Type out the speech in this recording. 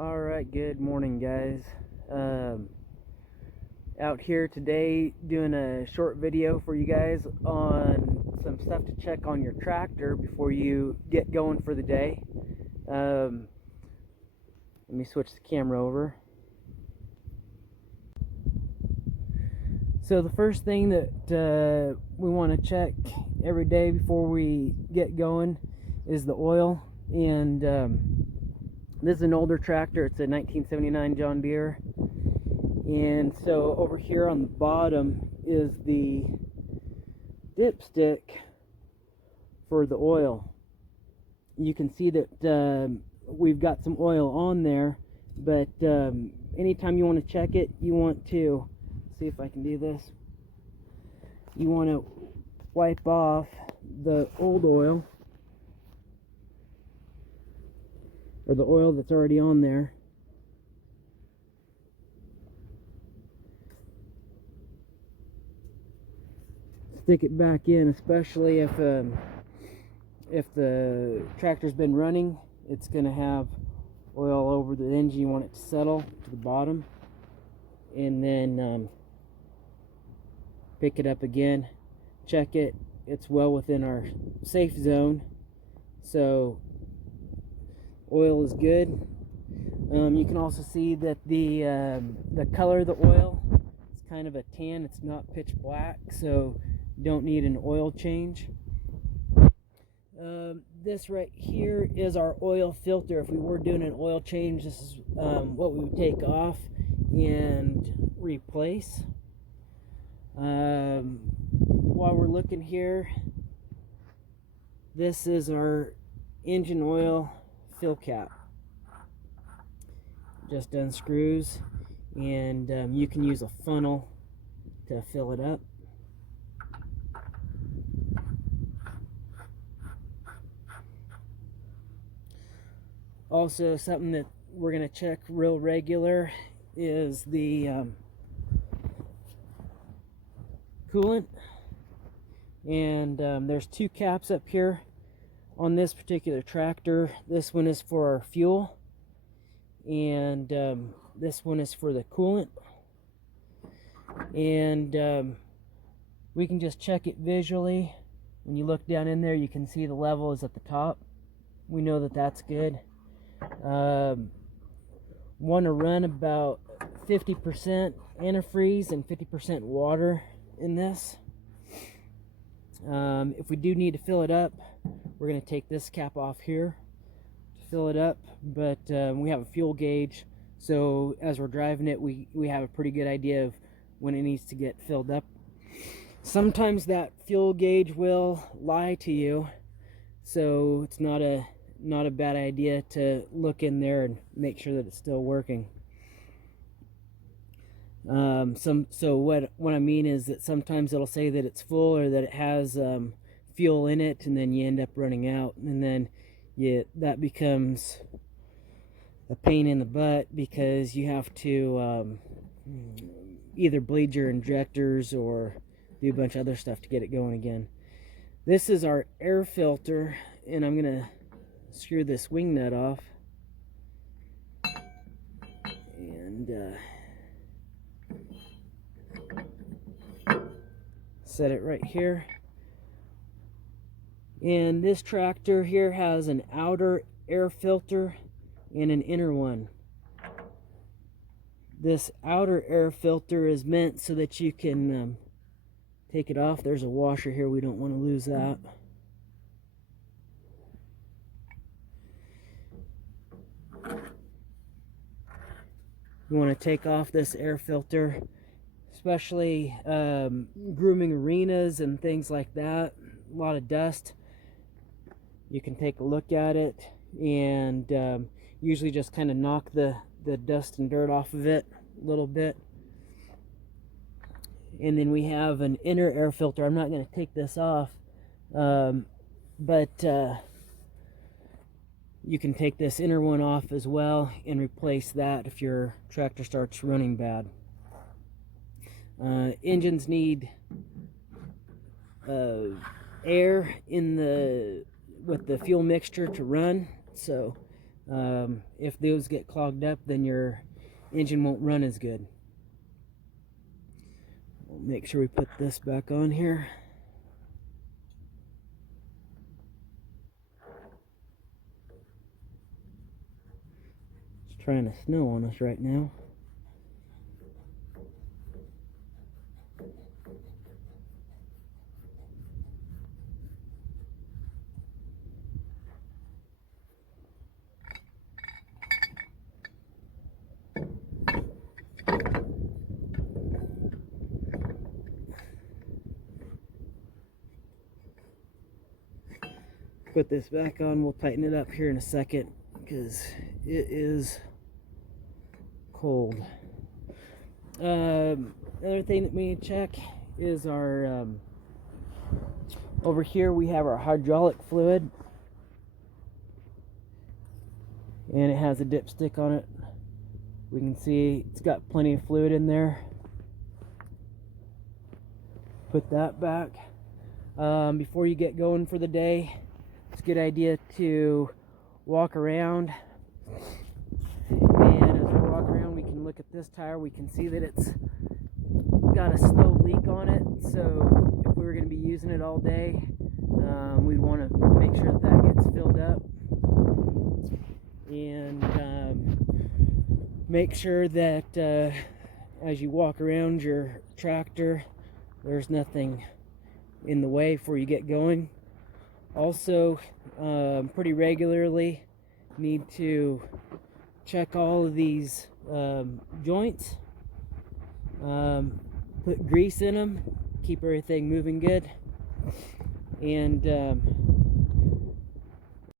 Alright, good morning, guys. Out here today doing a short video for you guys on some stuff to check on your tractor before you get going for the day. Let me switch the camera over. So the first thing that we want to check every day before we get going is the oil. And this is an older tractor. It's a 1979 John Deere. And so over here on the bottom is the dipstick for the oil. You can see that we've got some oil on there, but anytime you want to check it, you want to see if I can do this. You want to wipe off the old oil, or the oil that's already on there. Stick it back in, especially if the tractor's been running. It's going to have oil over the engine. You want it to settle to the bottom, and then pick it up again, check it. It's well within our safe zone, so oil is good. You can also see that the color of the oil is kind of a tan. It's not pitch black, so you don't need an oil change. This right here is our oil filter. If we were doing an oil change, this is what we would take off and replace. While we're looking here, this is our engine oil fill cap. Just unscrews, and you can use a funnel to fill it up. Also, something that we're going to check real regular is the coolant. And there's two caps up here on this particular tractor. This one is for our fuel, and this one is for the coolant. And we can just check it visually. When you look down in there, you can see the level is at the top. We know that that's good. Want to run about 50% antifreeze and 50% water in this. If we do need to fill it up, we're going to take this cap off here to fill it up, but we have a fuel gauge, so as we're driving it, we have a pretty good idea of when it needs to get filled up. Sometimes that fuel gauge will lie to you, so it's not a bad idea to look in there and make sure that it's still working. So what I mean is that sometimes it'll say that it's full, or that it has fuel in it, and then you end up running out, and then that becomes a pain in the butt, because you have to either bleed your injectors or do a bunch of other stuff to get it going again. This is our air filter, and I'm gonna screw this wing nut off, and set it right here. And this tractor here has an outer air filter and an inner one. This outer air filter is meant so that you can take it off. There's a washer here, we don't want to lose that. You want to take off this air filter, especially grooming arenas and things like that. A lot of dust. You can take a look at it, and usually just kind of knock the dust and dirt off of it a little bit. And then we have an inner air filter. I'm not going to take this off, but you can take this inner one off as well and replace that if your tractor starts running bad. Engines need air with the fuel mixture to run, so If those get clogged up, then your engine won't run as good. We'll make sure we put this back on here. It's trying to snow on us right now. Put this back on. We'll tighten it up here in a second because it is cold. Another thing that we need to check is our over here we have our hydraulic fluid, and it has a dipstick on it. We can see it's got plenty of fluid in there. Put that back. Before you get going for the day, it's a good idea to walk around, and as we walk around we can look at this tire. We can see that it's got a slow leak on it, so if we were going to be using it all day, we'd want to make sure that that gets filled up, and make sure that as you walk around your tractor there's nothing in the way before you get going. Also, pretty regularly need to check all of these joints, put grease in them, keep everything moving good, and